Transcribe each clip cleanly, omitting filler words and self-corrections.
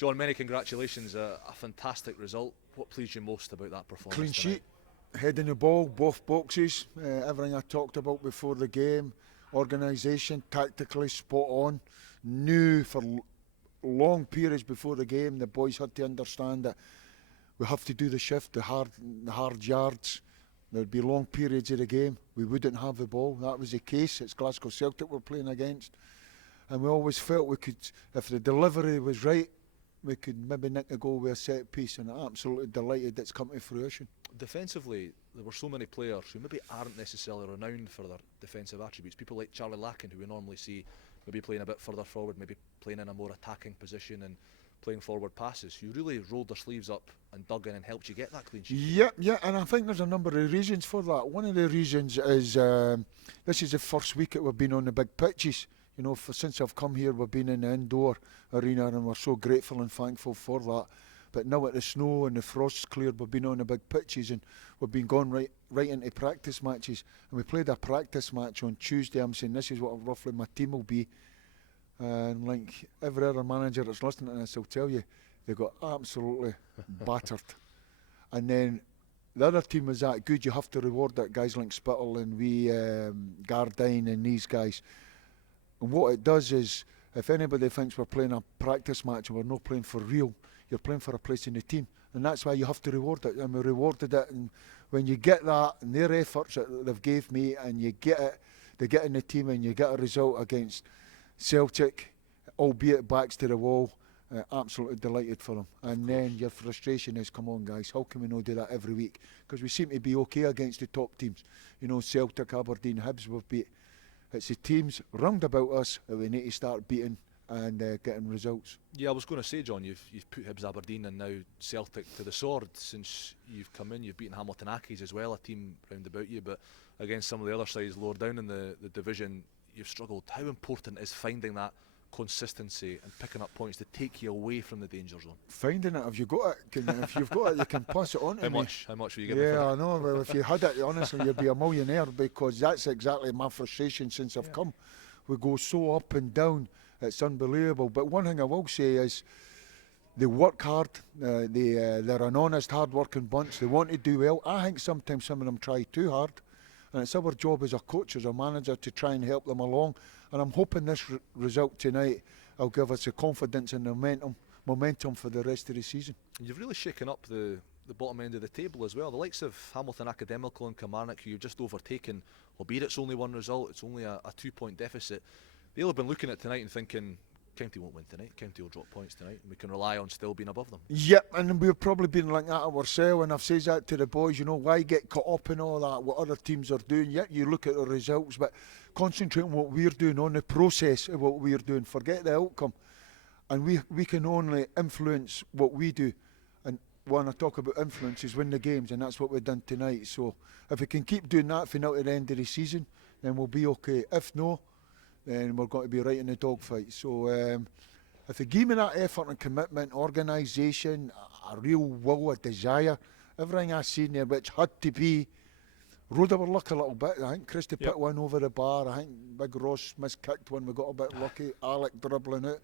John, many congratulations. A fantastic result. What pleased you most about that performance? Clean tonight? sheet, heading the ball, both boxes, everything I talked about before the game, organisation, tactically spot on. Knew for long periods before the game the boys had to understand that we have to do the shift, the hard yards. There'd be long periods of the game we wouldn't have the ball. That was the case. It's Glasgow Celtic we're playing against, and we always felt we could, if the delivery was right, we could maybe nick a goal with a set piece, and I'm absolutely delighted it's come to fruition. Defensively, there were so many players who maybe aren't necessarily renowned for their defensive attributes. People like Charlie Lacken, who we normally see maybe playing a bit further forward, maybe playing in a more attacking position and playing forward passes, who really rolled their sleeves up and dug in and helped you get that clean sheet. Yeah, and I think there's a number of reasons for that. One of the reasons is this is the first week that we've been on the big pitches. You know, since I've come here, we've been in the indoor arena, and we're so grateful and thankful for that. But now that the snow and the frost's cleared, we've been on the big pitches, and we've been going right into practice matches. And we played a practice match on Tuesday. I'm saying this is what roughly my team will be. And like every other manager that's listening to this will tell you, they got absolutely battered. And then the other team was that good, you have to reward that, guys like Spittle and Gardine and these guys. And what it does is, if anybody thinks we're playing a practice match and we're not playing for real, you're playing for a place in the team. And that's why you have to reward it. And we rewarded it. And when you get that, and their efforts that they've gave me, and you get it, they get in the team, and you get a result against Celtic, albeit backs to the wall, absolutely delighted for them. And then your frustration is, come on guys, how can we not do that every week? Because we seem to be okay against the top teams. You know, Celtic, Aberdeen, Hibs we've beat. It's the teams round about us that we need to start beating and getting results. Yeah, I was going to say, John, you've put Hibs, Aberdeen and now Celtic to the sword since you've come in. You've beaten Hamilton Accies as well, a team round about you, but against some of the other sides lower down in the division, you've struggled. How important is finding that consistency and picking up points to take you away from the danger zone? Finding it, have you got it? If you've got it, you can pass it on to me. How much will you give me for Yeah, that? I know. Well, if you had it, honestly, you'd be a millionaire, because that's exactly my frustration since I've come. We go so up and down, it's unbelievable. But one thing I will say is, they work hard. They're an honest, hard-working bunch. They want to do well. I think sometimes some of them try too hard, and it's our job as a coach, as a manager, to try and help them along. And I'm hoping this result tonight will give us the confidence and the momentum for the rest of the season. You've really shaken up the bottom end of the table as well. The likes of Hamilton Academical and Kilmarnock, who you've just overtaken, albeit it's only one result, it's only a 2-point deficit. They'll have been looking at tonight and thinking, County won't win tonight, County will drop points tonight, and we can rely on still being above them. Yep, and we've probably been like that ourselves, and I've said that to the boys, you know, why get caught up in all that, what other teams are doing? Yet you look at the results, but concentrate on what we're doing, on the process of what we're doing, forget the outcome. And we can only influence what we do. And when I talk about influence, is win the games, and that's what we've done tonight. So if we can keep doing that for now to the end of the season, then we'll be okay. If no, then we're going to be right in the dogfight. So if they give me that effort and commitment, organisation, a real will, a desire, everything I've seen there, which had to be, rode our luck a little bit. I think Christy put one over the bar. I think Big Ross miskicked one. We got a bit lucky. Alec dribbling out.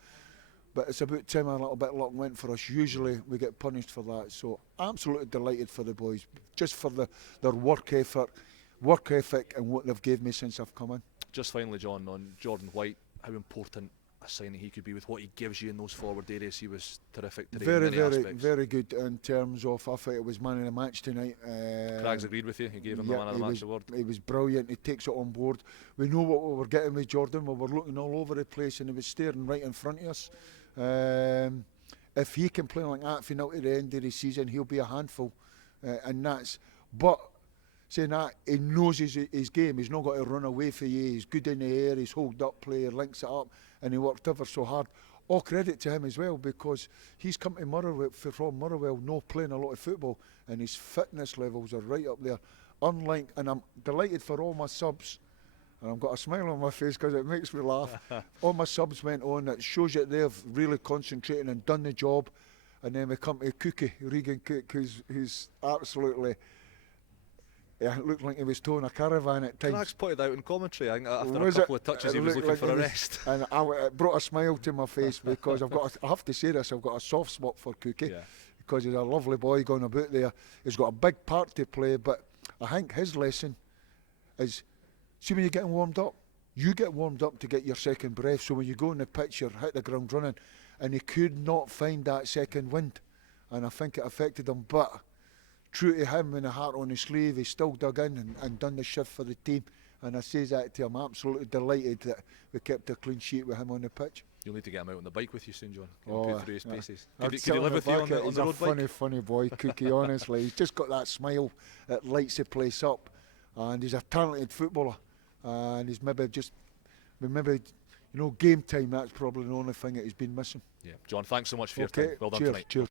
But it's about time a little bit luck went for us. Usually we get punished for that. So absolutely delighted for the boys, just for their work ethic and what they've gave me since I've come in. Just finally, John, on Jordan White, how important a signing he could be with what he gives you in those forward areas. He was terrific today in many aspects. Very good in terms of, I thought it was man of the match tonight. Craig's agreed with you, he gave him the man of the match award. He was brilliant, he takes it on board. We know what we were getting with Jordan, we were looking all over the place and he was staring right in front of us. If he can play like that from now to the end of the season, he'll be a handful. But saying that, he knows his game. He's not got to run away for you. He's good in the air. He's hold up player, links it up, and he worked ever so hard. All credit to him as well, because he's come to Motherwell from Motherwell, not playing a lot of football, and his fitness levels are right up there. And I'm delighted for all my subs, and I've got a smile on my face because it makes me laugh. All my subs went on. It shows that they've really concentrated and done the job. And then we come to Cookie, Regan Cook, who's absolutely Yeah, it looked like he was towing a caravan at times. Craggs pointed out in commentary, I think after a couple of touches he was looking like for a rest. And it brought a smile to my face because I have to say this, I've got a soft spot for Cookie, because he's a lovely boy going about there. He's got a big part to play, but I think his lesson is, see when you're getting warmed up, you get warmed up to get your second breath, so when you go on the pitch you're hit the ground running, and he could not find that second wind, and I think it affected him, but true to him and a heart on his sleeve, he still dug in and done the shift for the team, and I says that to him, absolutely delighted that we kept a clean sheet with him on the pitch. You'll need to get him out on the bike with you soon, John. Through his paces. Could he live with you on the road bike? He's a funny boy, Cookie, honestly. He's just got that smile that lights the place up, and he's a talented footballer, and he's maybe game time, that's probably the only thing that he's been missing. Yeah, John, thanks so much for your time. Well done tonight. Cheers.